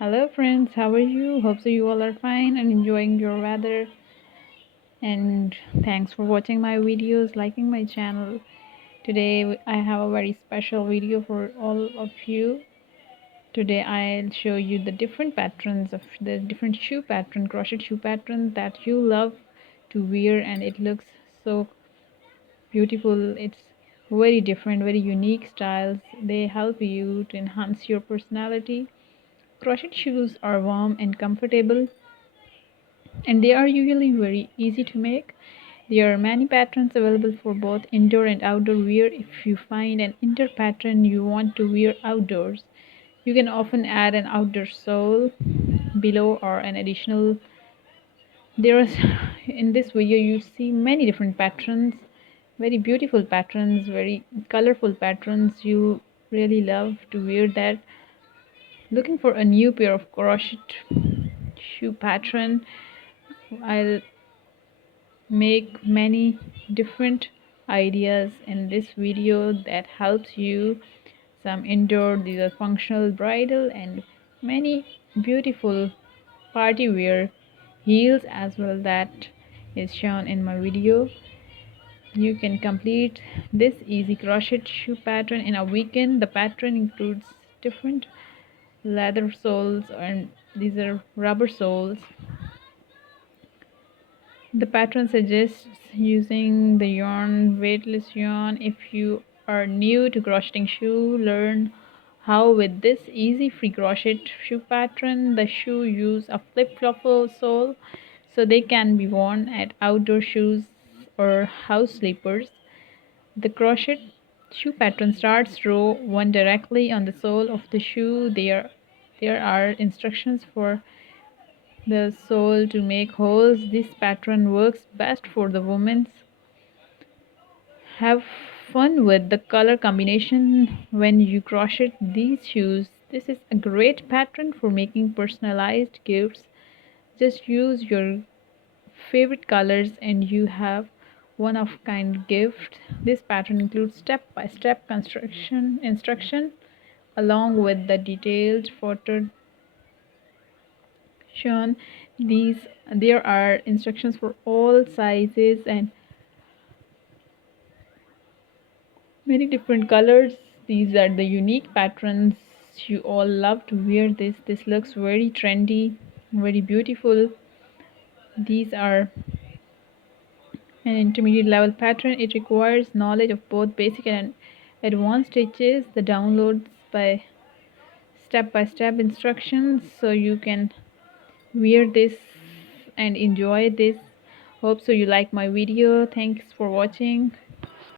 Hello friends, how are you? Hope so you all are fine and enjoying your weather. And thanks for watching my videos, liking my channel. Today I have a very special video for all of you. Today I'll show you the different patterns of the different shoe pattern, crochet shoe pattern that you love to wear, and it looks so beautiful. It's very different, very unique styles. They help you to enhance your personality. Crochet shoes are warm and comfortable, and they are usually very easy to make. There are many patterns available for both indoor and outdoor wear. If you find an indoor pattern you want to wear outdoors, you can often add an outdoor sole below or an additional. There is in this video you see many different patterns, very beautiful patterns, very colorful patterns. You really love to wear that. Looking for a new pair of crochet shoe pattern, I'll make many different ideas in this video that helps you. Some indoor, these are functional, bridal, and many beautiful party wear heels as well, that is shown in my video. You can complete this easy crochet shoe pattern in a weekend. The pattern includes different leather soles, and these are rubber soles. The pattern suggests using the yarn, weightless yarn. If you are new to crocheting shoe, learn how with this easy free crochet shoe pattern. The shoe use a flip-flop sole, so they can be worn at outdoor shoes or house slippers. The crochet shoe pattern starts row 1 directly on the sole of the shoe. There are instructions for the sole to make holes. This pattern works best for the women's. Have fun with the color combination when you crochet these shoes. This is a great pattern for making personalized gifts. Just use your favorite colors and you have one of kind gift. This pattern includes step-by-step construction instruction along with the detailed photo shown. There are instructions for all sizes and many different colors. These are the unique patterns. You all love to wear this looks very trendy, very beautiful. These are an intermediate level pattern. It requires knowledge of both basic and advanced stitches. The downloads by step-by-step instructions, so you can wear this and enjoy this. Hope so you like my video. Thanks for watching.